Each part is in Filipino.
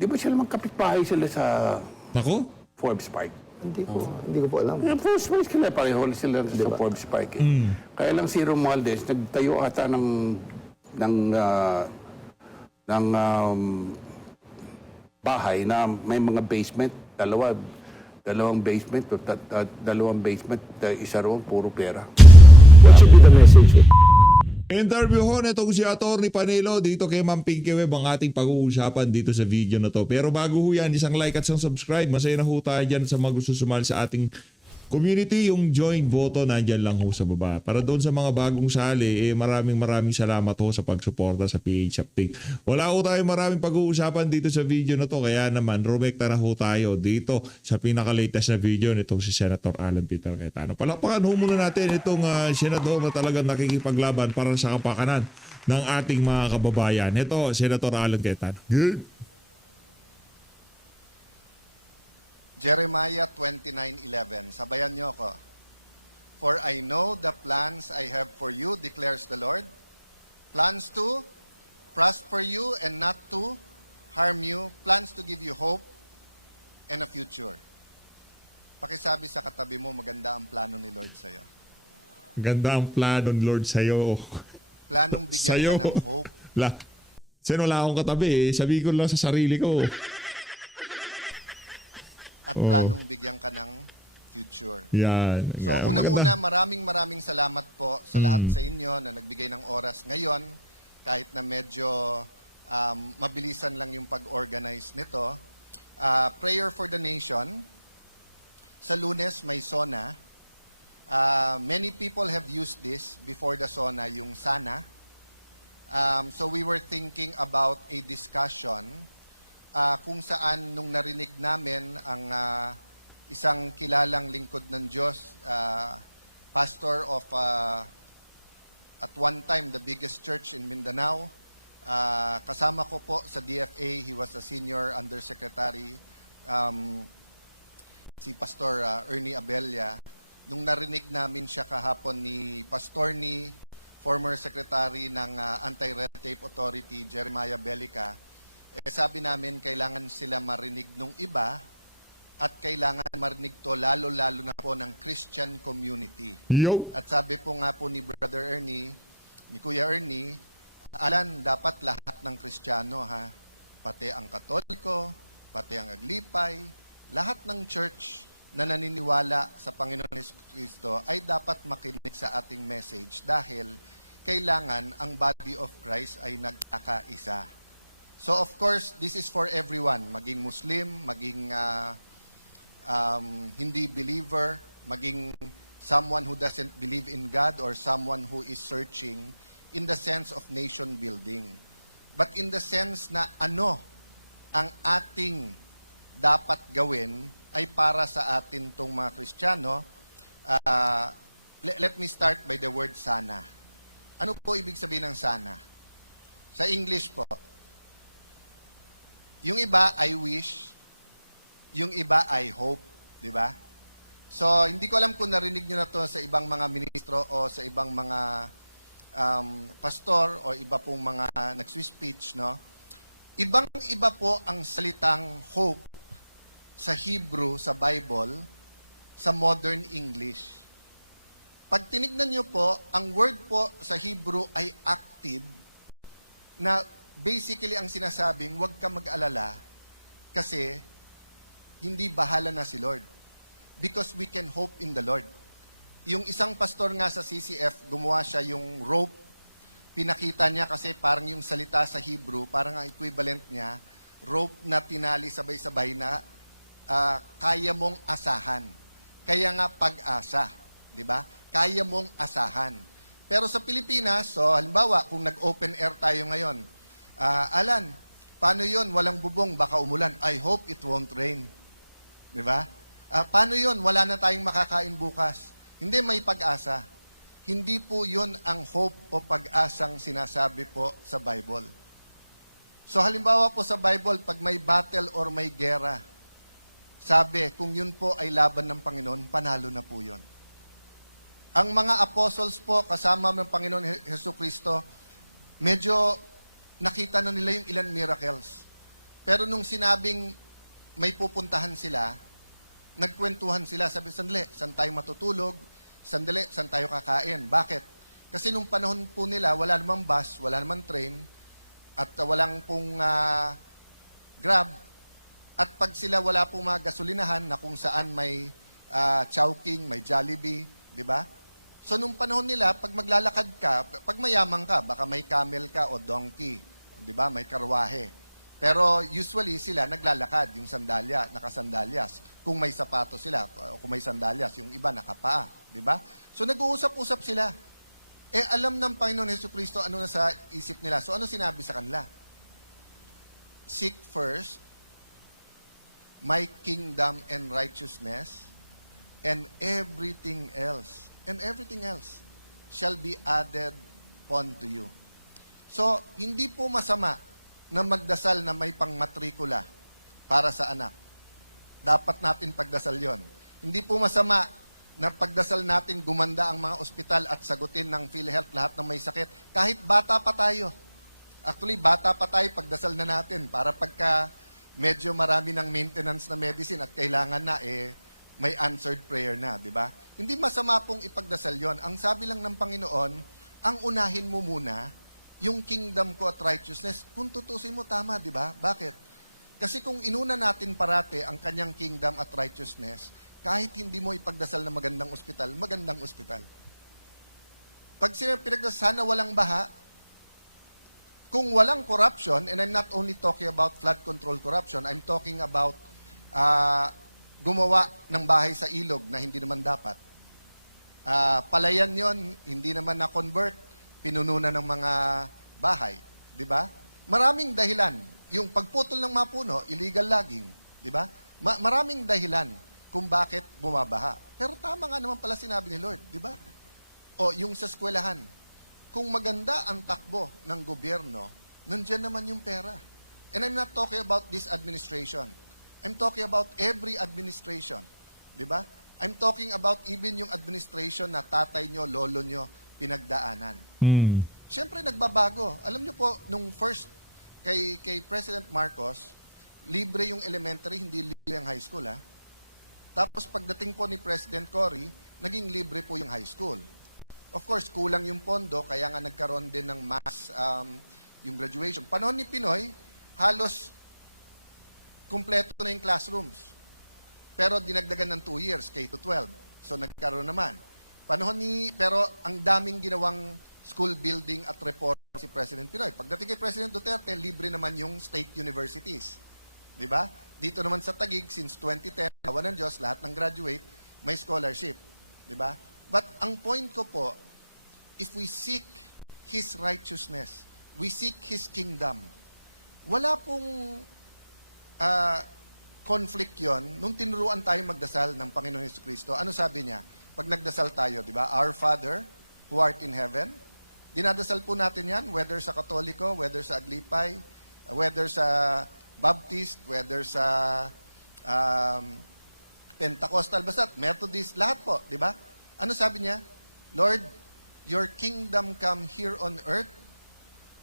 Di ba sila magkapitbahay sila sa Nako? Forbes Park? Hindi ko po alam. Forbes Park sila, pareho sila sa Forbes Park. Eh. Kaya lang si Romualdez, nagtayo ata ng bahay na may mga basement, dalawang basement, isa roon, puro pera. What should be the message? Interview ho na itong si Atty. Panelo dito kay Ma'am Pinky Web ang ating pag-uusapan dito sa video na to. Pero bago ho yan, isang like at isang subscribe. Masaya na ho tayo dyan sa mga gusto sumali sa ating community. Yung join button, nandyan lang ho sa baba. Para doon sa mga bagong sali, maraming salamat ho sa pagsuporta sa PH Update. Wala ho tayo maraming pag-uusapan dito sa video na to. Kaya naman, rumekta na ho tayo dito sa pinaka-latest na video nitong si Senator Alan Peter Cayetano. Palakpakan ho muna natin itong senador na talagang nakikipaglaban para sa kapakanan ng ating mga kababayan. Ito, Senator Alan Cayetano. Good. Jeremiah 29:11. Sabayan niyo ako. For I know the plans I have for you, declares the Lord. Plans to prosper you and not to harm you. Plans to give you hope and a future. Pakisabi sa katabi mo, maganda ang plano ni Lord sa'yo. Ganda ang plano ng Lord sa'yo. Planong bigyan Sa'yo. ka ng hope. Sino wala akong katabi, sabi ko lang sa sarili ko. At planong bigyan ka ng future. Yan. So, unang-una, maraming salamat po sa lahat sa inyo na nagbigay ng oras ngayon, kahit na medyo mabilisan lang yung pag-organize nito. Prayer for the nation. Sa Lunes, may SONA. Many people have used this before the SONA, yung SANA. So, we were thinking about a discussion kung saan nung narinig namin ang isang kilalang lingkod ng Diyos, pastor of, at one time, the biggest church in Mindanao. Kasama ko po sa DFA, he was a senior undersecretary, si Pastor Ernie Abella. Nung narinig namin siya kahapon ni Pastor ni former secretary ng Anti-Red Tape Authority, Jeremiah Bellica, sabi namin, kailangan sila marinig nung iba at kailangan marinig to lalo-lalo na po ng Christian community. Yo. At sabi po nga po ni Brother Ernie, ni Kuya Ernie, Alan, dapat lahat ng Kristiyano, ha? Pati ang Katoliko, pati ang Aglipay, lahat ng church na naniniwala sa Panginoon Kristo ay dapat makinig sa ating message dahil kailangan ang body of Christ ay nagkakaisa. So of course, this is for everyone, maging Muslim, maging hindi believer, maging someone who doesn't believe in God or someone who is searching in the sense of nation building. But in the sense na ano ang ating dapat gawin ay para sa atin tong mga Kristiyano. Let me start by the word sana. Ano po ibig sabihin ng sana? Sa English po, yung iba, I wish. Yung iba, I hope. Di ba? So, hindi ko alam kung narinig nyo na to sa ibang mga ministro o sa ibang mga pastor o iba pong mga nagsi-speech, no? Ibang-iba po ang salitang hope sa Hebrew, sa Bible, sa modern English. Pag tinignan nyo po, ang word po sa Hebrew ay active, na basically, ang sinasabing, huwag ka mag-alala kasi hindi bahala na si Lord. Because we can hope in the Lord. Yung isang pastor nga sa CCF, gumawa siya yung rope. Pinakita niya kasi parang yung salita sa Hebrew, parang ang equivalent niya, rope na tinali sabay-sabay na kaya mong asahan. Kaya nga pag-asa. Di ba? Kaya mong asahan. Pero sa Pilipinas, so halimbawa, kung nag-open air tayo ngayon, Alan, paano yon? Walang bubong, baka umulan. I hope it won't rain. Di ba? Paano yon? Wala na tayong makakain bukas. Hindi, may pag-asa. Hindi po yon ang hope o pag-asang sinasabi po sa Bible. So halimbawa po sa Bible, pag may battle or may gera, sabi, kung yun po ay laban ng Panginoon, panalo na po yon. Ang mga apostles po, kasama ng Panginoon Jesucristo, medyo nakita na nila yung ilan miracles. Pero nung sinabing may pupuntahan sila, nagkwentuhan sila. Sabi, sandali, saan tayo matutulog? Sandali, saan tayo kakain? Bakit? Kasi nung panahon po nila, wala namang bus, wala namang train, at walang pong grab. At pag sila wala pong mga gasolinahan na kung saan may Chowking, may Jollibee, di ba? So nung panahon nila, pag maglalakad ka, pag mayaman ka, baka may camel ka o donkey, di ba? May karwahe. Pero usually sila naglalakad, yung sandalya, nakasandalyas. Kung may sapatos sila, o kung may sandalyas, yung iba nakapaa, di ba? So nag-uusap-usap sila. Eh alam ng Panginoon Jesucristo ano na sa isip nila. So ano sinabi sa kanila? Seek first my kingdom and righteousness, and everything else shall be added unto you. So, hindi po masama na magdasal na may pangmatrikula para sa anak. Dapat natin pagdasal yon. Hindi po masama na pagdasal natin gumanda ang mga ospital at sagutin ng PhilHealth lahat ng may sakit. Kahit bata pa tayo. Actually, bata pa tayo, pagdasal na natin para pagka medyo marami ng maintenance na medicine at kailangan na, may answered prayer na, di ba? Hindi masama pong ipagdasal yon. Ang sabi lang ng Panginoon, ang unahin mo muna, yung kingdom ko at righteousness, kung tutusin mo, tama, di ba? Bakit? Kasi kung inuna natin parate ang kanyang kingdom at righteousness, kahit hindi mo ipagdasal na magandang ospital, magandang ospital. Pag pinagdasal, sana walang baha, kung walang corruption, and I'm not only talking about flood control corruption, I'm talking about gumawa ng bahay sa ilog na hindi naman dapat. Palayan yon, hindi naman na-convert, pinununan ng mga bahay. Di ba? Maraming dahilan. Yung pagputol ng mga puno, illegal logging. Di ba? Maraming dahilan kung bakit bumabaha. Pero tama nga naman pala sinabi ni Lord. Di ba? O yung sa eskwelahan. Kung maganda ang takbo ng gobyerno, nandiyan naman yung pera. And I'm not talking about this administration. I'm talking about every administration. Di ba? I'm talking about even yung administration na tatay nyo, lolo nyo, pinagdaanan. Siyempre, nagbabago. Alam nyo po, nung first, kay President Marcos, libre yung elementary, hindi libre ang high school. Tapos, pagdating po ni President Cory, naging libre po yung high school. Of course, kulang yung pondo, kaya nga nagkaroon din ng mass yung graduation. Panahon ni Pinoy, halos kumpleto na yung classrooms. Pero dinagdagan ng 2 years, K-12. So nagkaroon naman. Pero ang daming ginawang school building at reform si President Pinoy. Pagdating kay President Duterte, libre naman yung state universities. Di ba? Dito naman sa Taguig, since 2010, awa ng Diyos, lahat ng graduate, may scholarship. Di ba? But ang point ko po, if we seek His righteousness, we seek His kingdom, wala pong conflict yon. Nung tinuruan tayo magdasal ng Panginoon Jesucristo, ano sabi niya? Pag nagdasal tayo, di ba? Our Father, who art in heaven. Dinadasal po natin yan, whether sa Katoliko, whether sa Aglipay, whether sa Baptist, whether sa Pentecostal, basta Methodist, lahat po, di ba? Ano sabi niya? Lord, your kingdom come here on earth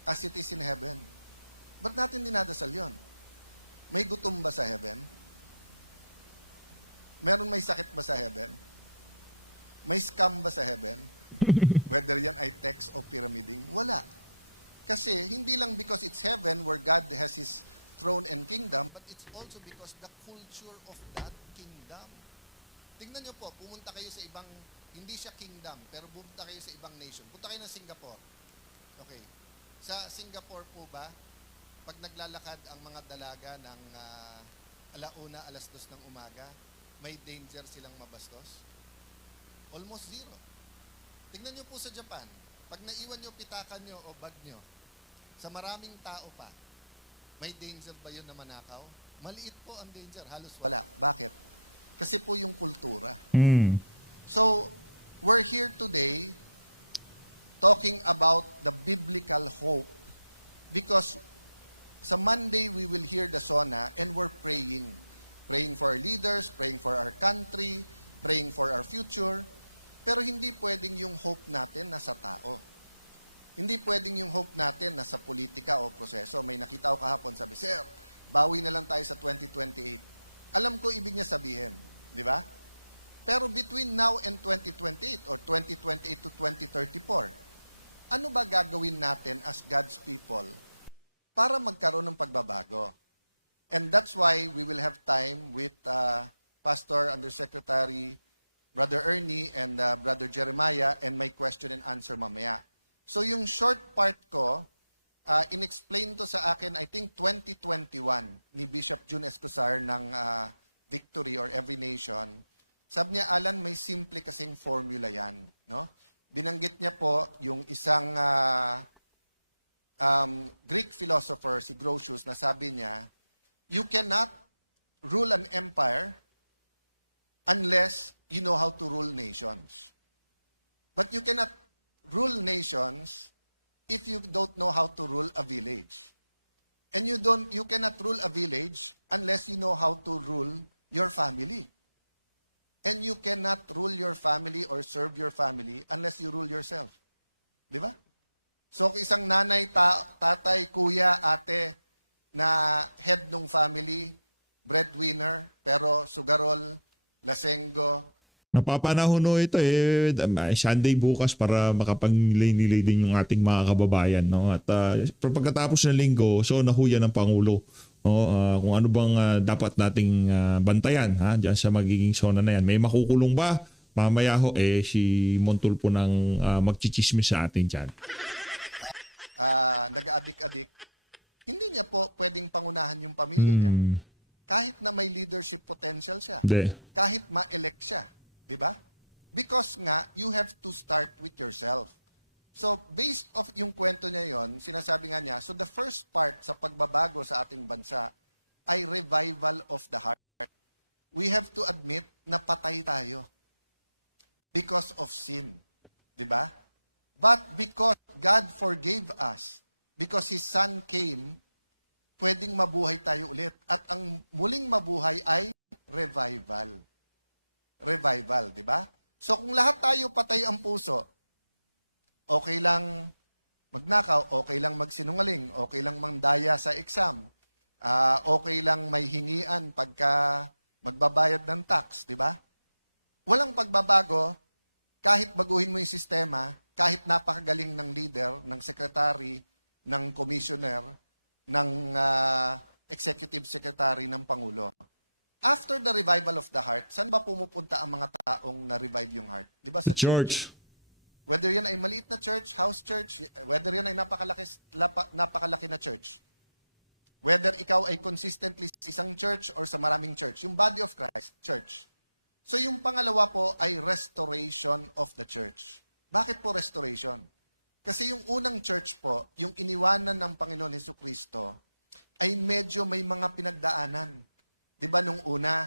as it is in heaven. Ba't natin dinadasal yon? May gutom ba sa heaven? Meron may sakit ba sa heaven? May scam ba sa heaven? Whether yan ay text o pyramiding? Wala. Kasi hindi lang because it's heaven where God has His throne and kingdom, but it's also because the culture of that kingdom. Tingnan niyo po, pumunta kayo sa ibang, hindi siya kingdom, pero pumunta kayo sa ibang nation. Punta kayo ng Singapore. Okay. Sa Singapore po ba, pag naglalakad ang mga dalaga ng alauna, 2:00 ng umaga, may danger silang mabastos? Almost zero. Tingnan nyo po sa Japan, pag naiwan nyo pitakan nyo o bag nyo, sa maraming tao pa, may danger ba yun na manakaw? Maliit po ang danger, halos wala. Bakit? Kasi po yung kultura. So, we're here today talking about the biblical hope because sa Monday, we will hear the Sona and we're praying. Praying for our leaders, praying for our country, praying for our future. Pero hindi pwedeng yung hope natin nasa tao. Hindi pwedeng yung hope natin nasa politika o proseso. May nakita ko kahapon, sabi, Sir, bawi na lang tayo sa 2028. Alam ko ibig niya sabihin, di ba? Pero between now and 2028 or 2028 to 2034, ano ba gagawin natin as God's people para magkaroon ng pagbabago? And that's why we will have time with Pastor Undersecretary Brother Ernie and Brother Jeremiah and my question and answer mamaya. So yung short part ko, in-explain to sa akin, I think 2021 ni Bishop June Escosar ng Victory or Every Nation. Sabi niya, Alan, may simple kasing formula yan. No? Binanggit niya po yung isang Greek philosopher, si Grotius, na sabi niya, you cannot rule an empire unless you know how to rule nations. But you cannot rule nations if you don't know how to rule a village. And you cannot rule a village unless you know how to rule your family. And you cannot rule your family or serve your family unless you rule yourself. Di ba? So, isang nanay, tatay, kuya, ate na head ng family, breadwinner, pero sugarol, lasenggo. Napapanahon no ito Sunday bukas para makapagnilay-nilay din yung ating mga kababayan, no? At pagkatapos ng linggo, so nahuyan ng Pangulo, no? Kung ano bang dapat nating bantayan diyan sa magiging zona na yan. May makukulong ba? Mamaya ho si Montol po nang magchichismis sa atin diyan. Nag-addict-addict. Hindi niya po pwedeng pangunahan yung pamilya niya. Kahit na may leadership potential siya. Kahit ma-elect siya. Di ba? Because nga, you have to start with yourself. So, based off yung kwento niya yon, sinasabi nga niya, so the first part sa pagbabago sa ating bansa ay revival of the heart. We have to admit na patay tayo because of sin. Di ba? But because God forgave us, because His Son came, pwedeng mabuhay tayo ulit. At ang muling mabuhay ay revival. Revival, di ba? So kung lahat tayo patay ang puso, okay lang magnakaw, okay lang magsinungaling, okay lang mandaya sa exam, okay lang may hingian pagka magbabayad ng tax, di ba? Walang pagbabago, kahit baguhin mo yung sistema, kahit napakagaling ng leader, ng secretary, ng commissioner, ng executive secretary ng Pangulo. After the revival of the heart, saan ba pumupunta ang mga taong na-revive yung heart? Di ba sa church? Whether yan ay maliit na church, house church, whether yan ay napakalaki na church, whether ikaw ay consistently sa isang church or sa maraming church, yung body of Christ, church. So yung pangalawa po ay restoration of the church. Bakit po restoration? Kasi yung unang church po, yung iniwanan ng Panginoon Hesukristo, ay medyo may mga pinagdaanan. Di ba nung una,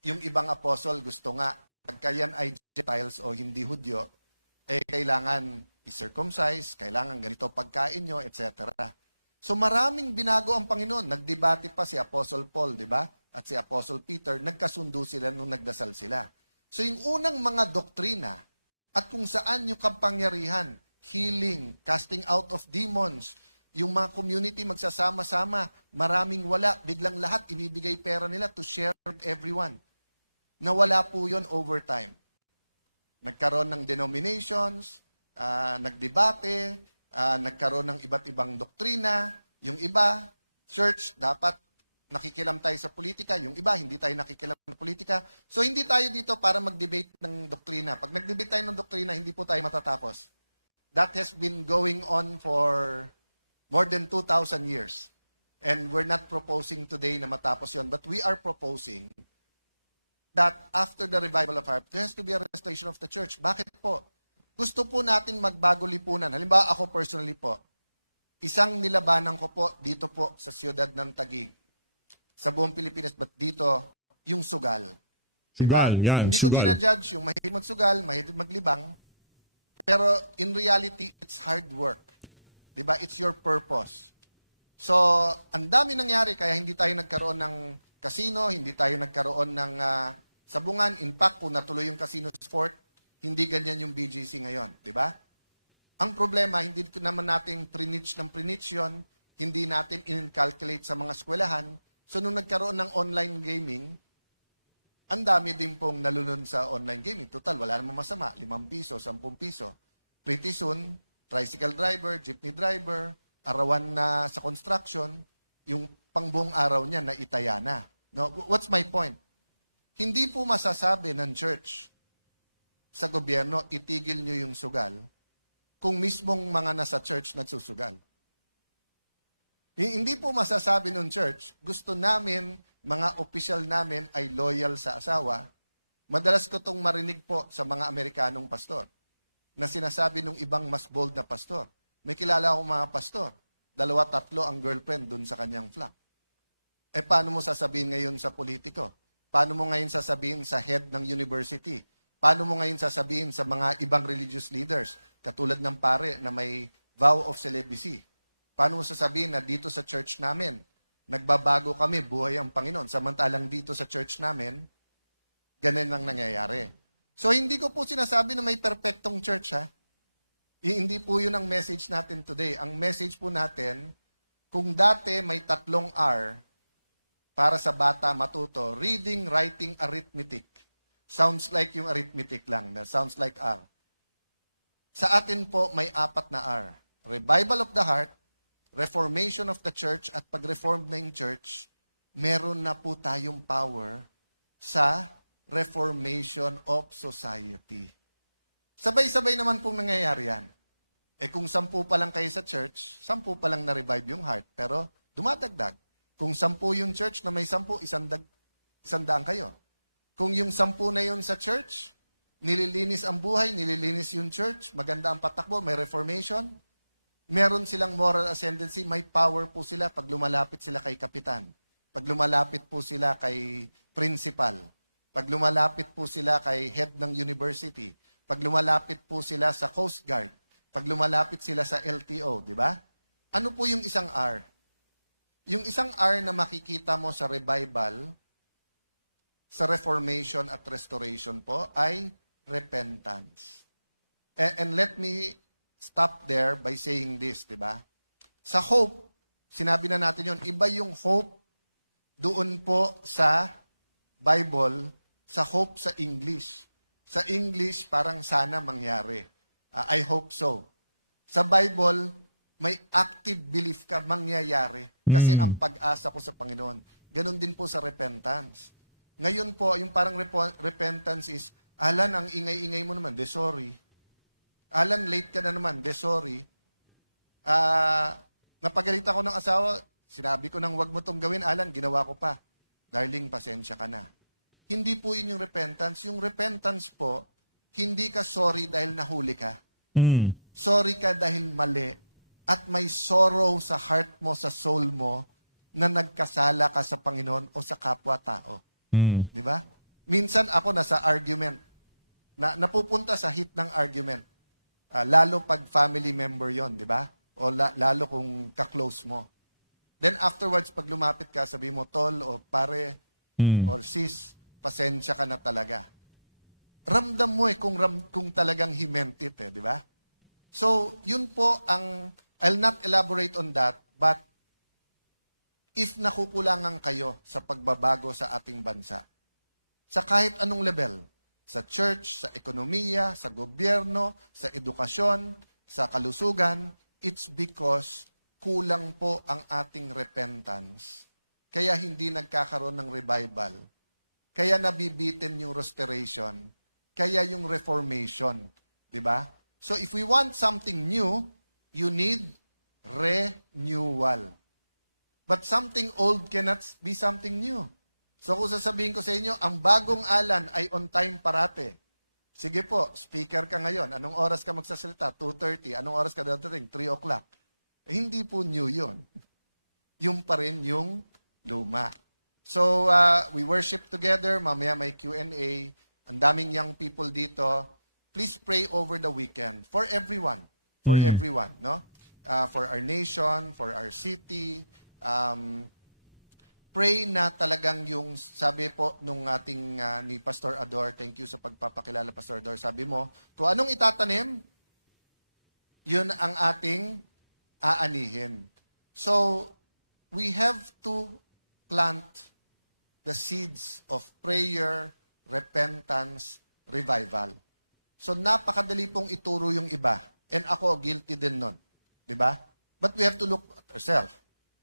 yung ibang apostol gusto nga, pagka yan ay Gentiles o hindi Hudyo, kailangan i-circumcise, kailangan ganito pagkain nyo, etc. So maraming binago ang Panginoon. Nagdebate pa si Apostle Paul, di ba? At si Apostle Peter, nagkasundo sila nung nagdasal sila. So yung unang mga doktrina, at kung saan yung kapangyarihan, healing, casting out of demons, yung mga community magsasama-sama, maraming wala, biglang lahat ibibigay pera nila to share with everyone. Nawala po yun over time. Nagkaroon ng denominations, nagdebate, nagkaroon ng iba't ibang doktrina. Yung iba, church, dapat nakikilam tayo sa politika. Yung iba, hindi tayo nakikilam sa politika. So hindi tayo dito para mag-debate ng doktrina. Pag nag-debate tayo ng doktrina, hindi po tayo matatapos. That has been going on for more than 2,000 years. And we're not proposing today na matapos yon, but we are proposing that after the revival of heart, there has to be a restoration of the church. Bakit po? Gusto po natin magbago lipunan. Halimbawa, ako personally po, isang nilabanan ko po dito po sa siyudad ng Taguig, sa buong Pilipinas, but dito, yung sugal. Sugal, yan, Hindi ko dinajudge yung mahilig magsugal, mahilig maglibang, pero in reality, it's hard work. Diba? It's your purpose. So, ang dami nangyari kaya hindi tayo nagkaroon ng casino, hindi tayo nagkaroon ng sabungan. In fact, kung natuloy yung casino sa Fort, hindi ganyan yung BGC ngayon. Diba? Ang problema, hindi naman natin pre-niche ng pre-niche yun. hindi natin in-calculate sa mga eskwelahan. So, nung nagkaroon ng online gaming, ang dami din pong nalunod sa online gaming. Total, wala namang masama. 5 piso, 10 piso. Pretty soon, tricycle driver, jeepney driver, arawan na sa construction, yung pangbuong araw niya na itaya na. No? What's my point? Hindi po masasabi ng church sa gobyerno, itigil nyo yung sugal kung mismong mga nasa church nagsusugal. Hindi po masasabi ng church, gusto namin, mga opisyal namin ay loyal sa asawa. Madalas ko itong marinig po sa mga Amerikanong pastor na sinasabi ng ibang mas bold na pastor. May kilala akong mga pastor, 2-3 ang girlfriend dun sa kanyang flock. Paano mo sasabihin ngayon sa politiko? Paano mo ngayon sasabihin sa head ng university? Paano mo ngayon sasabihin sa mga ibang religious leaders, katulad ng pare na may vow of celibacy? Paano mo sasabihin na dito sa church namin, nagbabago kami, buhay ang Panginoon, samantalang dito sa church namin, ganun ang nangyayari. So, hindi ko po sinasabi na may perfectong church, ha? Hindi po yun ang message natin today. Ang message po natin, kung dati may 3 R para sa bata matuto, reading, writing, arithmetic. Sounds like yung arithmetic lang, na sounds like R. Sa atin po, may 4 na R. Revival of the heart, reformation of the church, at pag-reform na yung church, meron na po tayong power sa reformation of society. Sabay-sabay naman pong nangyayari yan. Kung 10 pa lang kayo sa church, 10 pa lang na-revive yung heart. Pero dumadagdag. Kung 10 yung church na may 10, 100 kayo. Kung yung 10 na yun sa church, nililinis ang buhay, nililinis yung church, maganda ang patakbo, may reformation, meron silang moral ascendancy, may power po sila pag lumalapit sila kay kapitan, pag lumalapit po sila kay principal, pag lumalapit po sila kay head ng university, pag lumalapit po sila sa Coast Guard, pag lumalapit sila sa LTO, di ba? Ano po yung isang R? Yung isang R na makikita mo sa revival, sa reformation at restoration po, ay repentance. And let me stop there by saying this, di ba? Sa hope, sinabi na natin yon, iba yung hope doon po sa Bible, sa hope sa English. Sa English, parang sana mangyari. I hope so. Sa Bible, may active belief ka, mangyayari. Kasi ang pag-asa ko sa Panginoon. Ganon din po sa repentance. Ngayon po, yung parang repentance is, Alan, ang ingay-ingay mo naman, sorry. Alan, late ka na naman, sorry. Napagalitan ko ng asawa, sinabi ko nang wag mo tong gawin, Alan, ginawa ko pa. Darling, pasensya ka na. Hindi po yun yung repentance. Yung repentance po, hindi ka sorry dahil nahuli ka. Sorry ka dahil mali. At may sorrow sa heart mo, sa soul mo, na nagkasala ka sa Panginoon o sa kapwa-tao. Di ba? Minsan ako nasa argument. Napupunta sa heat ng argument. Lalo pag family member yon, di ba? O lalo kung ka-close mo. Then afterwards, pag lumapit ka, sabi mo, tol o pare or sis, pasensya ka na talaga. Ramdam mo kung talagang he meant it, di ba? So, yun po ang, I'll not elaborate on that, but if nakukulangan kayo sa pagbabago sa ating bansa, sa kahit anong level, sa church, sa ekonomiya, sa gobyerno, sa edukasyon, sa kalusugan, it's because kulang po ang ating repentance. Kaya hindi nagkakaroon ng revival. Kaya nabibitin yung restoration. Kaya yung reformation. Diba? So if we want something new, you need renewal. But something old cannot be something new. So kung sasabihin ko sa inyo, ang bagong Alan ay on time parate. Sige po, speaker ka ngayon. Anong oras ka magsasalita? 2:30. Anong oras ka dadating? 3 o'clock. Hindi po new yun. Yung pa rin yung luma. So we worship together. Mamaya may Q&A. Ang daming young people dito. Please pray over the weekend for everyone. For everyone, no? For our nation, for our city. Pray na talagang yung, sabi po nung ating ni Pastor Ador, thank you sa pagpapakilala, Pastor Ador, sabi mo, kung anong itatanim, yun ang ating aanihin. So, we have to plant the seeds of prayer, repentance, revival. So, napakadali pong ituro yung iba. And ako, guilty din nun. Diba? But we have to look at ourselves.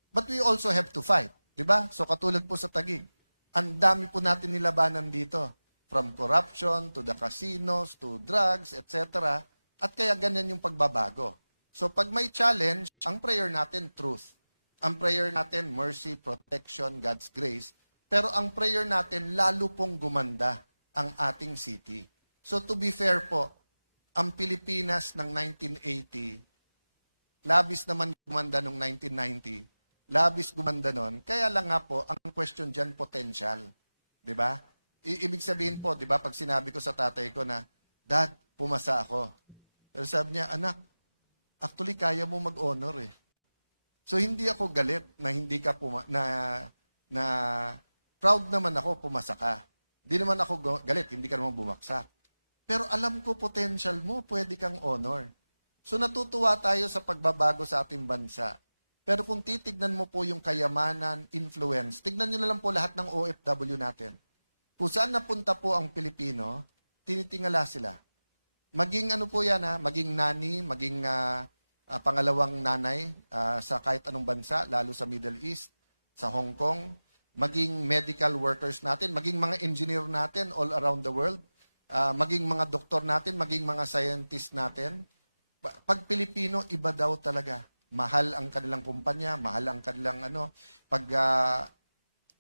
But we also have to fight. Diba? So, katulad po sa Taguig, ang dami po natin nilabanan dito. From corruption, to the casinos, to drugs, etc. At kaya ganyan yung pagbabago. So, pag may challenge, ang prayer natin, truth. Ang prayer natin, mercy, protection, God's grace. Pero ang prayer natin, lalo pong gumanda ang ating city. So to be fair po, ang Pilipinas ng 1980, labis naman gumanda noong 1990, labis gumanda noon. Kaya lang nga po, ang question dyan, potential. Diba? Ibig sabihin po, diba, pag sinabi ko sa tatay ko na, Dad, pumasa ako. Pero sabi niya, anak, actually kaya mo mag-honor eh. So hindi ako galit na hindi ka na proud naman ako pumasa ka. Hindi naman ako galit, hindi ka naman bumaksak. Pero alam ko potential mo, pwede kang honor. So natutuwa tayo sa pagbabago sa ating bansa. Pero kung titignan mo po yung kayamanan, influence, tignan nyo na lang po lahat ng OFW natin. Kung saan napunta po ang Pilipino, tinitingala sila. Maging ano po yan maging nani, maging pangalawang nanay sa kahit anong bansa, lalo sa Middle East, sa Hong Kong, maging medical workers natin, maging mga engineer natin all around the world, maging mga doktor natin, maging mga scientist natin. Pag Pilipino, iba daw talaga. Mahal ang kanilang kumpanya, mahal ang kanilang pag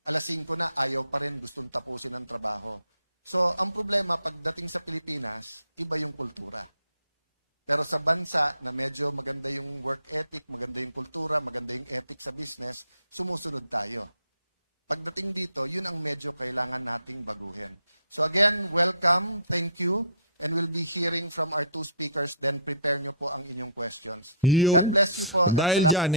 alas 5 na, ayaw pa rin, gustong tapusin ang trabaho. So, ang problema, pagdating sa Pilipinas, iba yung kultura. Pero sa bansa na medyo maganda yung work ethic, maganda yung kultura, maganda yung ethic sa business, sumusunod tayo. Pagdating dito, yun ang medyo kailangan nating baguhin. So again, welcome, thank you, and we'll be hearing from our two speakers, then prepare nyo po ang inyong questions. God bless you po. Dahil dyan,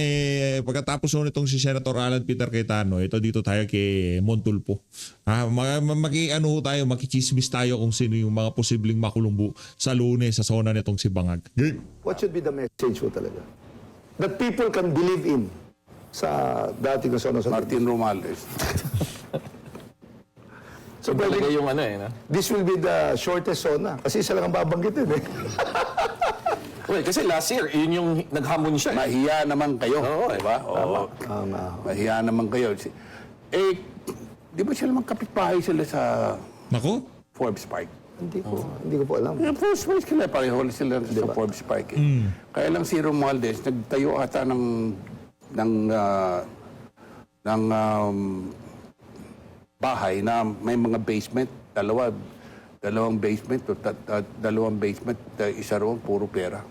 pagkatapos nun itong si Senator Alan Peter Cayetano, ito dito tayo kay Montulfo. Makichismis tayo kung sino yung mga posibleng makulumbu sa Lunes sa zona nitong si Bangag. What should be the message po talaga? That people can believe in sa dating na zona sa Martin Romualdez. So, Talaga pwede, yung no? this will be the shortest zona. Kasi isa lang ang babanggitin eh. Well, kasi last year, yun yung naghamon siya. Mahiya naman kayo. Oo, di ba? Oo. Mahiya naman kayo. Di ba sila magkapitbahay sila sa Nako? Forbes Park? Hindi ko po alam. Forbes Park sila, pareho sila sa Forbes Park. Kaya lang si Romualdez, nagtayo ata ng bahay na may mga basement, dalawang basement, isa roon, puro pera.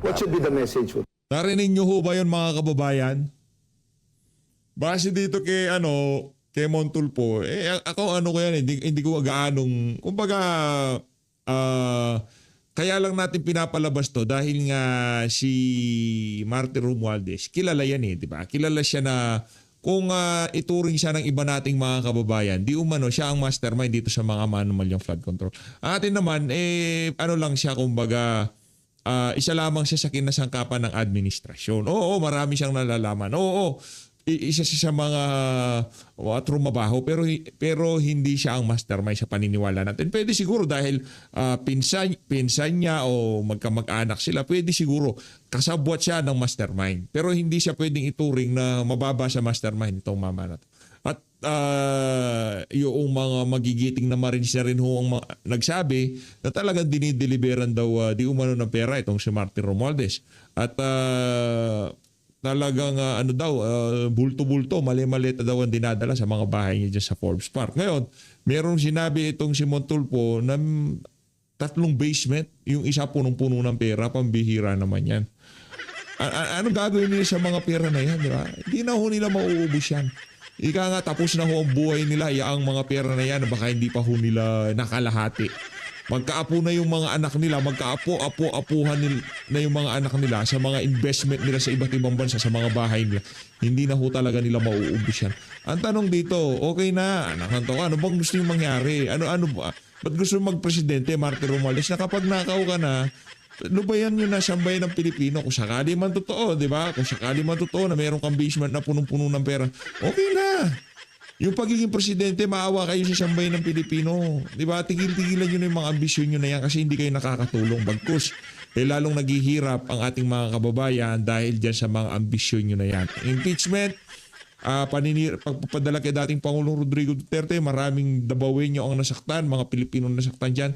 What should be the message po? Narinig nyo ho ba yun mga kababayan? Base dito kay Montulfo, ako ko yan, hindi ko gaanong, kumbaga, kaya lang natin pinapalabas to dahil nga si Martin Romualdez, kilala yan di ba? Kilala siya na kung ituring siya ng iba nating mga kababayan, di umano siya ang mastermind dito sa mga manumalyang flood control. Ang atin naman, lang siya, kumbaga, isa lamang siya sa kinasangkapan ng administrasyon. Oo, marami siyang nalalaman. Oo, isa siya sa mga trumabaho pero hindi siya ang mastermind sa paniniwala natin. Pwede siguro dahil pinsan niya o magkamag-anak sila, pwede siguro kasabwat siya ng mastermind. Pero hindi siya pwedeng ituring na mababa sa mastermind itong mama natin. At yung mga magigiting na Marines na rin ho ang nagsabi na talagang dinideliveran daw di umano ng pera itong si Martin Romualdez. At talagang bulto-bulto, mali-mali daw ang dinadala sa mga bahay niya dyan sa Forbes Park. Ngayon, merong sinabi itong si Montulfo na 3 basement, yung isa punong-puno ng pera, pambihira naman yan. Ano gagawin nila sa mga pera na yan, di ba? Hindi na ho nila mauubos yan. Ika nga, tapos na ho ang buhay nila, ang mga pera na yan, baka hindi pa ho nila nakalahati. Magkaapo na yung mga anak nila, magkaapo-apuhan na yung mga anak nila sa mga investment nila sa iba't ibang bansa, sa mga bahay nila. Hindi na ho talaga nila mauubos yan. Ang tanong dito, okay na, ano bang gusto yung mangyari? Ano ba? Ba't gusto magpresidente, Martin Romualdez, na kapag nakaw ka na, lubayan nyo na sambayan ng Pilipino. Kung sakali man totoo, di ba? Kung sakali man totoo na mayroong kang basement na punong-puno ng pera, okay na. Yung pagiging presidente, maawa kayo sa sambayan ng Pilipino. Di ba? Tigil-tigilan nyo na yung mga ambisyon nyo na yan kasi hindi kayo nakakatulong. Bagkus, lalong naghihirap ang ating mga kababayan dahil dyan sa mga ambisyon nyo na yan. Impeachment, pagpapadala kay dating Pangulong Rodrigo Duterte, maraming Dabawenyo ang nasaktan, mga Pilipino nasaktan dyan.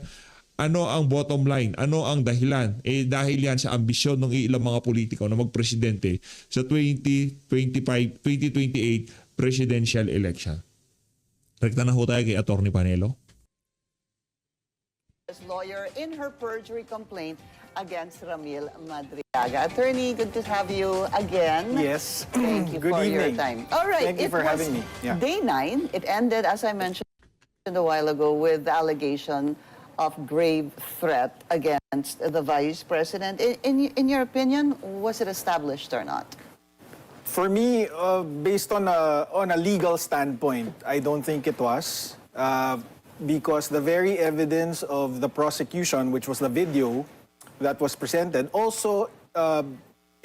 Ano ang bottom line? Ano ang dahilan? Dahil yan sa ambisyon ng ilang mga politiko na magpresidente sa 2028 presidential election. Rekta na ho tayo kay Atty. Panelo. Lawyer in her perjury complaint against Ramil Madriaga. Attorney, good to have you again. Yes. Thank you Good for your evening. time. All right. Thank you for having me. Yeah. Day 9. It ended, as I mentioned a while ago, with the allegation of grave threat against the Vice President. In your opinion, was it established or not? For me, based on a legal standpoint, I don't think it was. Because the very evidence of the prosecution, which was the video that was presented, also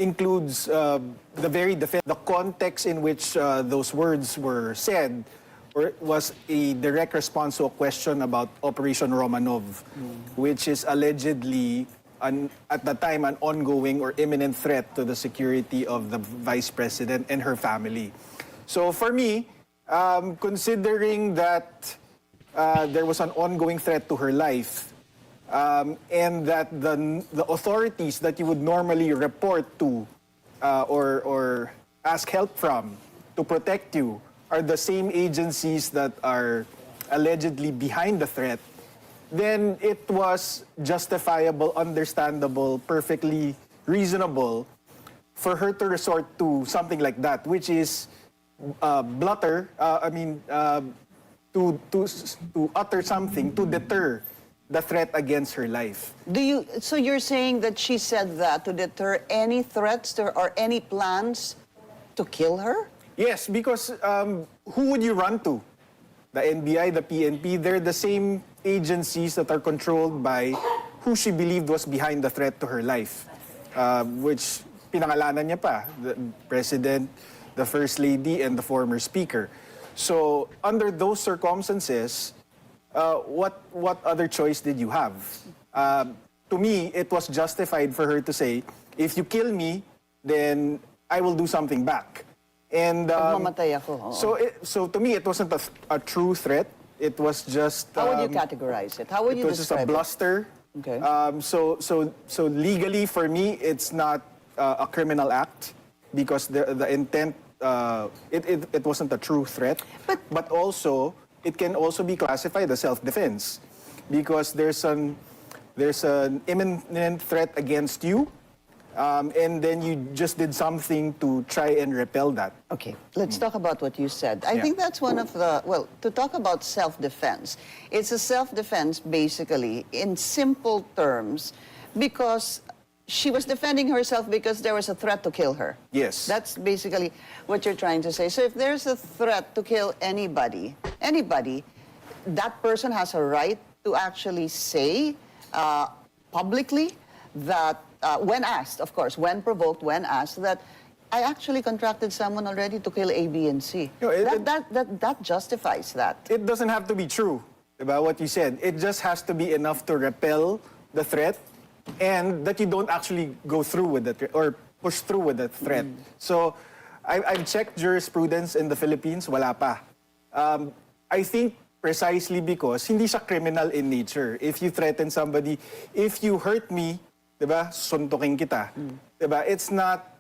includes the very defense. The context in which those words were said was a direct response to a question about Operation Romanov, which is allegedly, at the time, an ongoing or imminent threat to the security of the Vice President and her family. So for me, considering that there was an ongoing threat to her life, and that the authorities that you would normally report to or ask help from to protect you are the same agencies that are allegedly behind the threat, then it was justifiable, understandable, perfectly reasonable for her to resort to something like that, which is to utter something to deter the threat against her life. So you're saying that she said that to deter any threats or any plans to kill her? Yes, because who would you run to? The NBI, the PNP, they're the same agencies that are controlled by who she believed was behind the threat to her life, which pinangalanan niya pa, the President, the First Lady, and the former Speaker. So, under those circumstances, what other choice did you have? To me, it was justified for her to say, if you kill me, then I will do something back. And Mamatay ako. Oo. so to me, it wasn't a true threat. It was just How would you categorize it? How would it you was just a describe it? bluster. Okay. So legally, for me, it's not a criminal act because the intent. It wasn't a true threat, but also it can also be classified as self-defense because there's an imminent threat against you, and then you just did something to try and repel that. Okay, let's talk about what you said. I Yeah. think that's one of the, to talk about self-defense, it's a self-defense basically in simple terms because she was defending herself because there was a threat to kill her. Yes. That's basically what you're trying to say. So if there's a threat to kill anybody, that person has a right to actually say publicly that, when asked, of course, when provoked, when asked, that I actually contracted someone already to kill A, B, and C. No, That justifies that. It doesn't have to be true about what you said. It just has to be enough to repel the threat and that you don't actually go through with the threat or push through with the threat. So I've checked jurisprudence in the Philippines, wala pa. I think precisely because hindi siya criminal in nature. If you threaten somebody, if you hurt me, diba, suntukin kita. Diba? It's not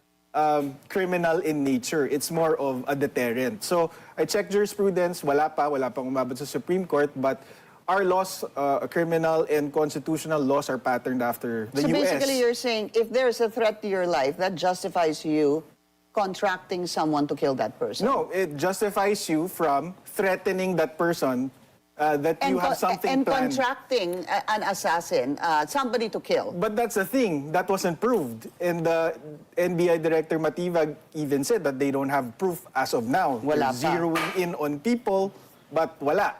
criminal in nature. It's more of a deterrent. So I checked jurisprudence, wala pang umabot sa Supreme Court, but our laws, criminal and constitutional laws are patterned after the So US. basically you're saying if there's a threat to your life, that justifies you contracting someone to kill that person. No, it justifies you from threatening that person that you have something and planned. contracting an assassin, somebody to kill. But that's the thing, that wasn't proved. And the NBI Director Matibag even said that they don't have proof as of now. Wala They're pa. zeroing in on people, but wala.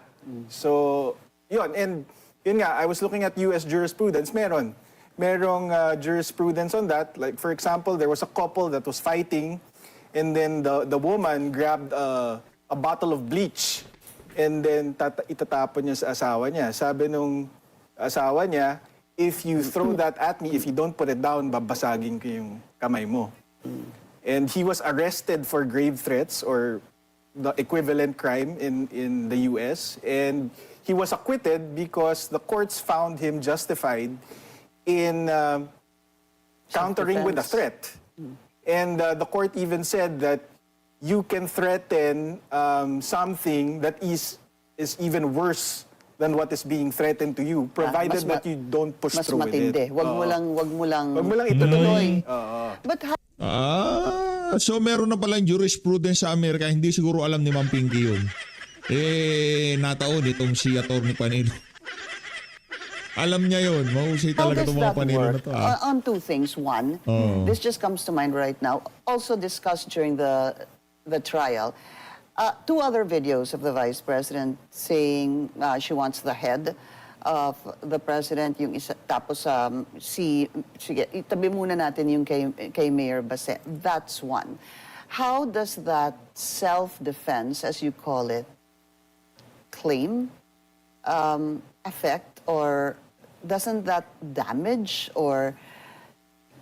So, yun. And yun nga, I was looking at US jurisprudence, meron. merong jurisprudence on that. Like, for example, there was a couple that was fighting, and then the woman grabbed a bottle of bleach, and then itatapon niya sa asawa niya. Sabi nung asawa niya, if you throw that at me, if you don't put it down, babasagin ko yung kamay mo. And he was arrested for grave threats, or the equivalent crime in the US, and he was acquitted because the courts found him justified in countering with a threat. And the court even said that you can threaten something that is even worse than what is being threatened to you, provided that you don't push Mas through with matindi. it. Wag mo lang Wag mo lang itutuloy. But how So meron na palang jurisprudence sa Amerika, hindi siguro alam ni Ma'am Pinky yun. Nataon itong si Atty. Panelo. Alam niya yun. Mahusay How talaga does itong mga that Panelo na work? to. On two things. One, this just comes to mind right now. Also discussed during the trial. Two other videos of the Vice President saying she wants the head of the President. Yung isa, tapos sige, itabi muna natin yung kay Mayor Baset. That's one. How does that self-defense, as you call it, claim affect, or doesn't that damage or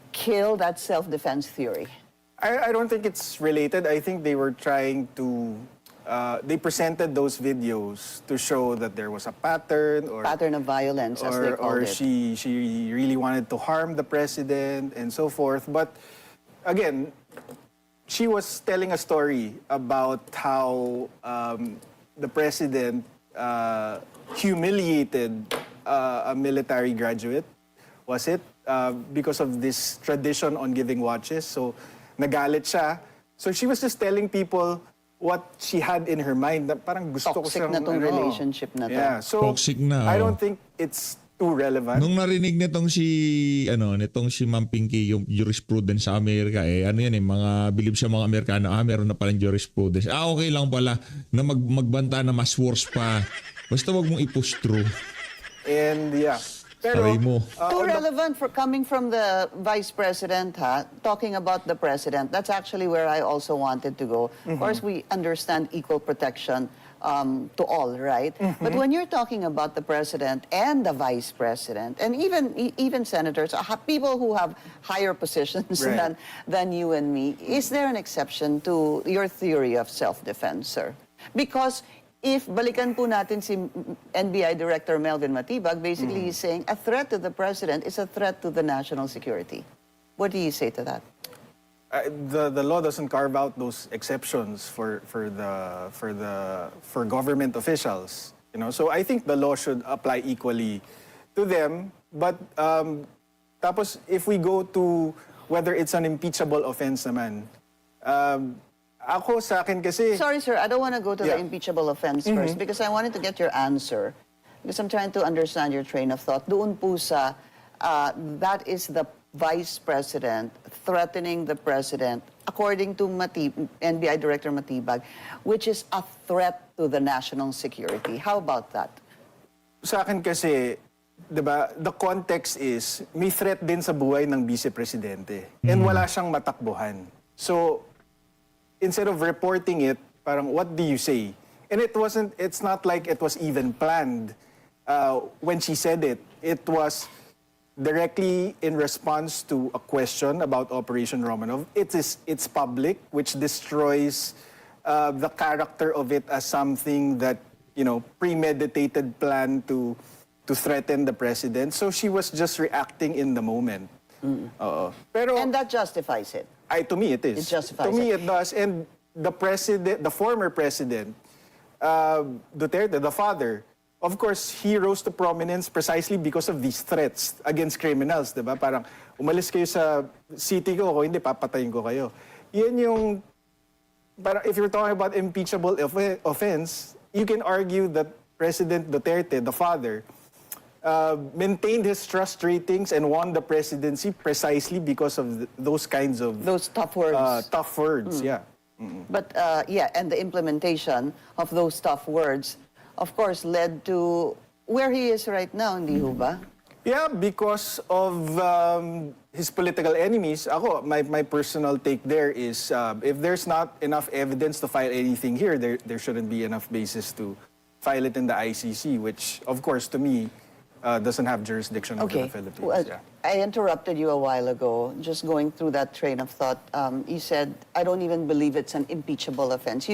kill that self-defense theory? I don't think it's related. I think they were trying to... they presented those videos to show that there was a pattern, or Pattern of violence, as they called or it. she really wanted to harm the president and so forth. But again, she was telling a story about how the president humiliated a military graduate, was it? Because of this tradition on giving watches. So nagalit siya. So she was just telling people what she had in her mind. Na parang gusto ko Toxic siyang, na tong relationship na to. Yeah, so Toxic na, I oh. don't think it's too relevant. Nung narinig nitong si Ma'am Pinky yung jurisprudence sa Amerika, ano yan mga believe sa mga Amerikano, meron na palang jurisprudence. Okay lang pala na magbanta na mas worse pa. Basta wag mong i-push through. And yeah. Pero, Saray mo. Too relevant for coming from the Vice President, talking about the President. That's actually where I also wanted to go. Of course, we understand equal protection to all, right? But when you're talking about the President and the Vice President, and even senators, people who have higher positions Right. than you and me, is there an exception to your theory of self-defense, sir? Because if balikan po natin si NBI Director Melvin Matibag, basically he's saying a threat to the President is a threat to the national security. What do you say to that? the law doesn't carve out those exceptions for government officials, you know. So I think the law should apply equally to them. But tapos if we go to whether it's an impeachable offense naman, ako sa akin kasi Sorry, sir, I don't want to go to the Yeah. impeachable offense first because I wanted to get your answer. Because I'm trying to understand your train of thought. Doon po sa, that is the Vice President threatening the President, according to NBI Director Matibag, which is a threat to the national security. How about that? sa akin kasi, 'di ba, the context is may threat din sa buhay ng vice-presidente and wala siyang matakbuhan. So instead of reporting it, parang what do you say? And it's not like it was even planned when she said it. It was directly in response to a question about Operation Romanov. It's public, which destroys the character of it as something that, you know, premeditated plan to threaten the president. So she was just reacting in the moment. Pero And that justifies it. to me, it is. It justifies To me, it. it does. And the former president, Duterte, the father, of course, he rose to prominence precisely because of these threats against criminals, di ba? Parang, umalis kayo sa city ko, kung hindi, papatayin ko kayo. Yan yung, parang, if you're talking about impeachable offense, you can argue that President Duterte, the father, maintained his trust ratings and won the presidency precisely because of those kinds of Those tough words. tough words. Yeah. But yeah, and the implementation of those tough words, of course, led to where he is right now, hindi ho ba? Yeah, because of his political enemies. Ako, my personal take there is if there's not enough evidence to file anything here, there shouldn't be enough basis to file it in the ICC, which, of course, to me, doesn't have jurisdiction over the Philippines. Well, Yeah. I interrupted you a while ago, just going through that train of thought. You said, I don't even believe it's an impeachable offense.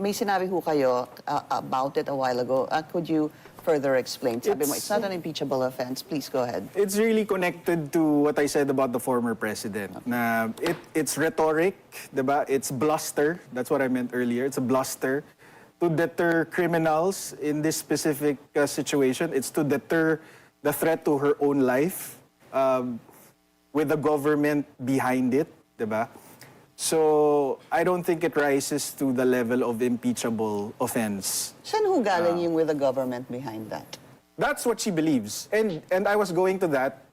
May sinabi ho kayo about it a while ago. Could you further explain? Sabi mo, it's not an impeachable offense. Please go ahead. It's really connected to what I said about the former president. Na it's rhetoric, diba? It's bluster. That's what I meant earlier. It's a bluster to deter criminals in this specific situation. It's to deter the threat to her own life with the government behind it, diba? So I don't think it rises to the level of impeachable offense. Saan ho galing yung with the government behind that? That's what she believes. And I was going to that.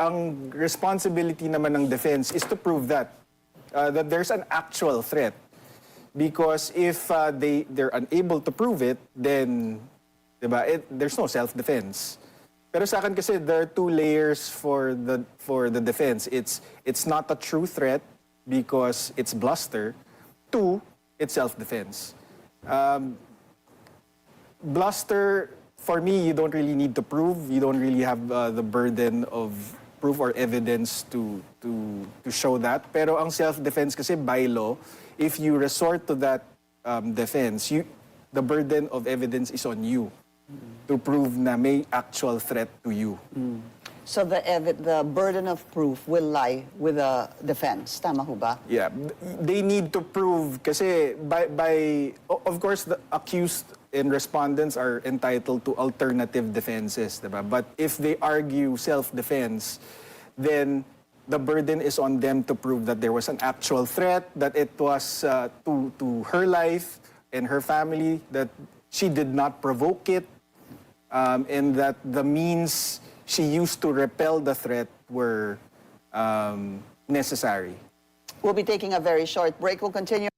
Ang responsibility naman ng defense is to prove that there's an actual threat. Because if they're unable to prove it, then diba, there's no self-defense. Pero sa akin kasi there are two layers for the defense. It's not a true threat because it's bluster. Two, it's self-defense. Bluster, for me, you don't really need to prove. You don't really have the burden of proof or evidence to show that. Pero ang self-defense kasi by law, if you resort to that defense, the burden of evidence is on you to prove na may actual threat to you. So the burden of proof will lie with the defense. Tama ho ba? Yeah, they need to prove kasi of course the accused and respondents are entitled to alternative defenses, diba? But if they argue self-defense, then the burden is on them to prove that there was an actual threat, that it was to her life and her family, that she did not provoke it, and that the means she used to repel the threat were necessary. We'll be taking a very short break. We'll continue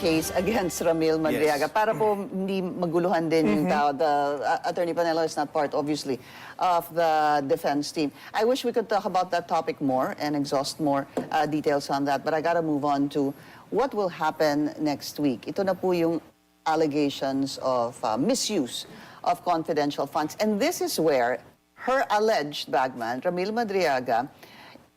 case against Ramil Madriaga. Yes. Para po hindi maguluhan din yung tao. The Attorney Panelo is not part, obviously, of the defense team. I wish we could talk about that topic more and exhaust more details on that. But I gotta move on to what will happen next week. Ito na po yung allegations of misuse of confidential funds. And this is where her alleged bagman, Ramil Madriaga,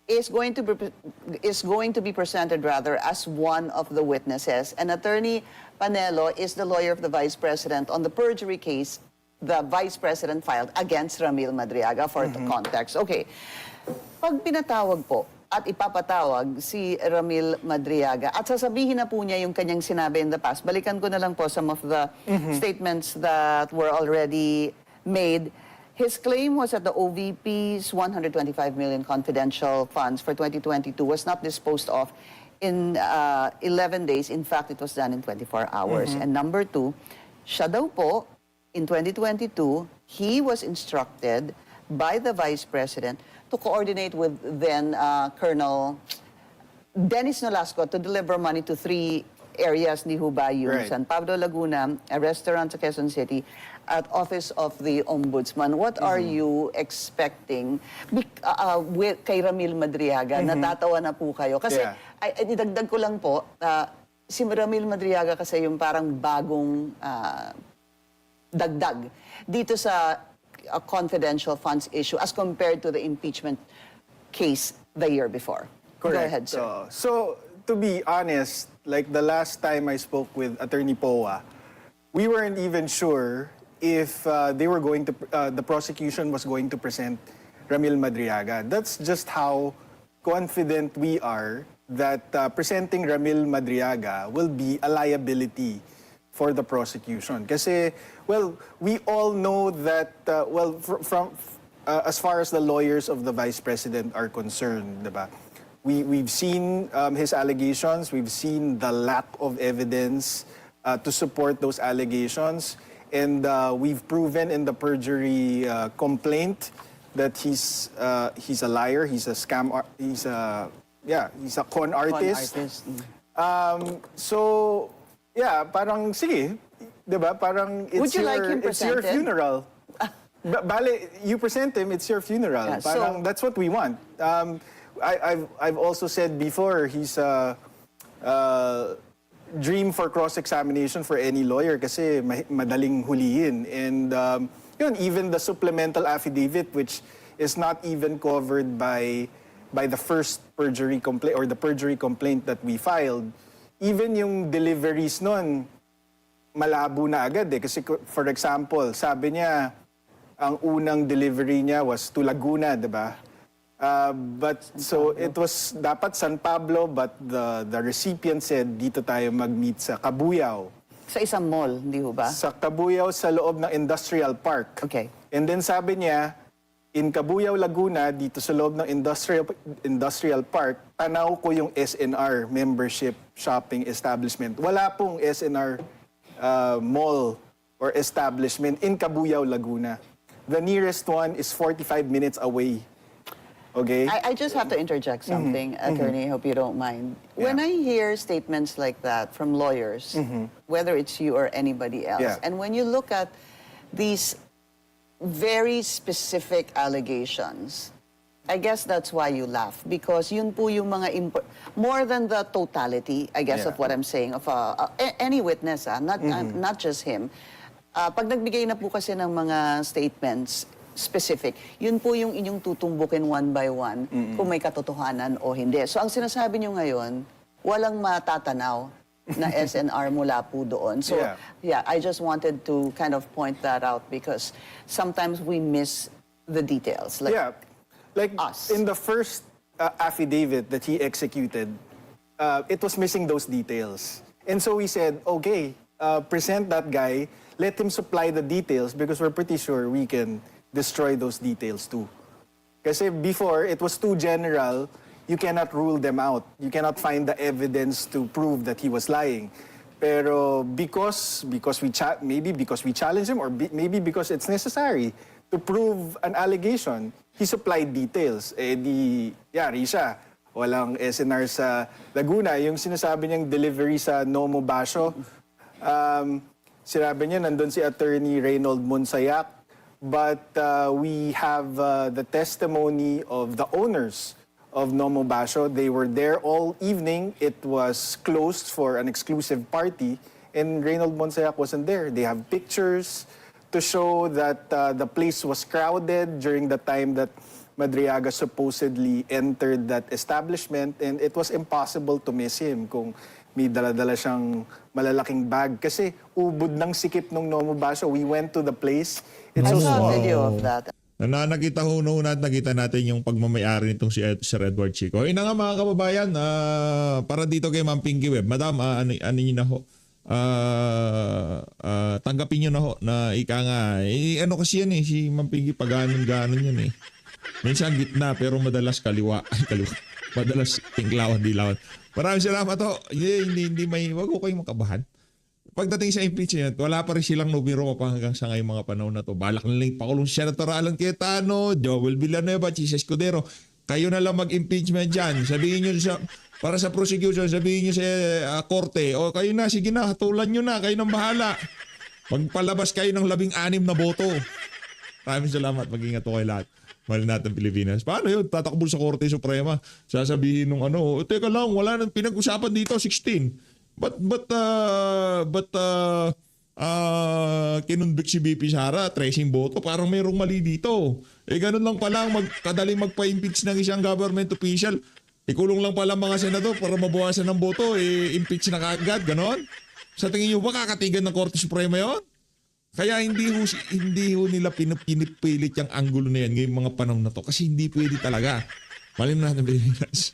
is going to be presented rather as one of the witnesses. And Attorney Panelo is the lawyer of the Vice President on the perjury case the Vice President filed against Ramil Madriaga for context. Okay, pag pinatawag po at ipapatawag si Ramil Madriaga at sasabihin na po niya yung kanyang sinabi in the past, balikan ko na lang po some of the statements that were already made. His claim was that the OVP's 125 million confidential funds for 2022 was not disposed of in 11 days. In fact, it was done in 24 hours. And number two, siya daw po, in 2022, he was instructed by the Vice President to coordinate with then Colonel Dennis Nolasco to deliver money to 3 areas ni Huba, yung Right. San Pablo, Laguna, a restaurant sa Quezon City, at Office of the Ombudsman. What are you expecting kay Ramil Madriaga? Natatawa na po kayo. Kasi, Yeah. idagdag ko lang po, si Ramil Madriaga kasi yung parang bagong dagdag dito sa confidential funds issue as compared to the impeachment case the year before. Go ahead, sir. So, to be honest, like the last time I spoke with Attorney Poa, we weren't even sure if the prosecution was going to present Ramil Madriaga. That's just how confident we are that presenting Ramil Madriaga will be a liability for the prosecution. Kasi, well, we all know that, as far as the lawyers of the Vice President are concerned, diba? We've seen his allegations, we've seen the lack of evidence to support those allegations, and we've proven in the perjury complaint that he's a liar, he's a he's a con artist. So, yeah, parang sige, 'di ba? Parang Would you like him it's your presented? funeral. Bale, you present him, it's your funeral. Yeah, Parang so- that's what we want. I've also said before, he's a dream for cross-examination for any lawyer kasi madaling hulihin. And yun, even the supplemental affidavit, which is not even covered by the first perjury complaint or the perjury complaint that we filed, even yung deliveries nun, malabo na agad eh. Kasi for example, sabi niya, ang unang delivery niya was to Laguna, di ba? But so it was dapat San Pablo, but the recipient said dito tayo mag-meet sa Cabuyao. Sa isang mall, hindi ho ba? Sa Cabuyao sa loob ng industrial park. Okay. And then sabi niya, in Cabuyao, Laguna, dito sa loob ng industrial park, tanaw ko yung SNR, Membership Shopping Establishment. Wala pong SNR mall or establishment in Cabuyao, Laguna. The nearest one is 45 minutes away. Okay? I just have to interject something, attorney, hope you don't mind. When I hear statements like that from lawyers, whether it's you or anybody else, Yeah. and when you look at these very specific allegations, I guess that's why you laugh, because yun po yung mga more than the totality, I guess, Yeah. of what I'm saying, of any witness, not just him. Pag nagbigay na po kasi ng mga statements specific, yun po yung inyong tutumbukin one by one kung may katotohanan o hindi. So ang sinasabi nyo ngayon, walang matatanaw na SNR mula po doon. So yeah, I just wanted to kind of point that out because sometimes we miss the details. Like, yeah. Like us. in the first affidavit that he executed, it was missing those details. And so we said, okay, present that guy, let him supply the details because we're pretty sure we can destroy those details too. Kasi before, it was too general, you cannot rule them out. You cannot find the evidence to prove that he was lying. Pero because maybe because we challenged him or maybe because it's necessary to prove an allegation, he supplied details. Eh di, yari siya. Walang SNR sa Laguna. Yung sinasabi niyang delivery sa Nomo Basho, sinabi niya nandun si Attorney Reynold Monsayak. But we have the testimony of the owners of Nomo Basho. They were there all evening. It was closed for an exclusive party. And Reynold Monsayak wasn't there. They have pictures to show that the place was crowded during the time that Madriaga supposedly entered that establishment. And it was impossible to miss him kung may dala-dala siyang malalaking bag. Kasi ubod ng sikip ng Nomo Basho. We went to the place. It's I so saw small. a video of that. Nakita ho noon at nakita natin yung pagmamayari nitong si Sir Edward Chico. Ayun na nga mga kababayan, para dito kay Ma'am Pinky Web. Madam, ano nyo na ho? Tanggapin nyo na ho na ika nga. Ano kasi yan eh, si Ma'am Pinky pag-ganon yan eh. Minsan gitna pero madalas kaliwa. Kaliwa. Madalas tinglawan, dilawan. Maraming salamat ho. Hindi wag ko kayong makabahan. Pagdating sa impeachment, wala pa rin silang numero pa hanggang sa ngayong mga panahon na to. Balak na lang pakulong si Senator Alan Cayetano, Joel Villanueva, Chis Escudero. Kayo na lang mag-impeachment dyan. Sabihin nyo para sa prosecution, sabihin nyo sa korte, o kayo na, sige na, hatulan nyo na, kayo nang bahala. Magpalabas kayo ng 16 na boto. Maraming salamat, mag-ingat po kayo lahat. Mahal natin Pilipinas. Paano yun? Tatakbo sa Korte Suprema. Sasabihin nung teka lang, wala nang pinag-usapan dito, 16. But kinunbik si BP Sara, tracing boto, parang mayroong mali dito. Ganun lang pala, kadaling magpa-impeach ng isang government official. Ikulong lang pala mga senador para mabawasan ng boto, impeach na kaagad, ganon. Sa tingin nyo ba kakatigan ng Korte Suprema yon? Kaya hindi ho nila pinipilit yung angulo na yan ngayong mga panahon na to kasi hindi pwede talaga. Malim na natin Pilipinas.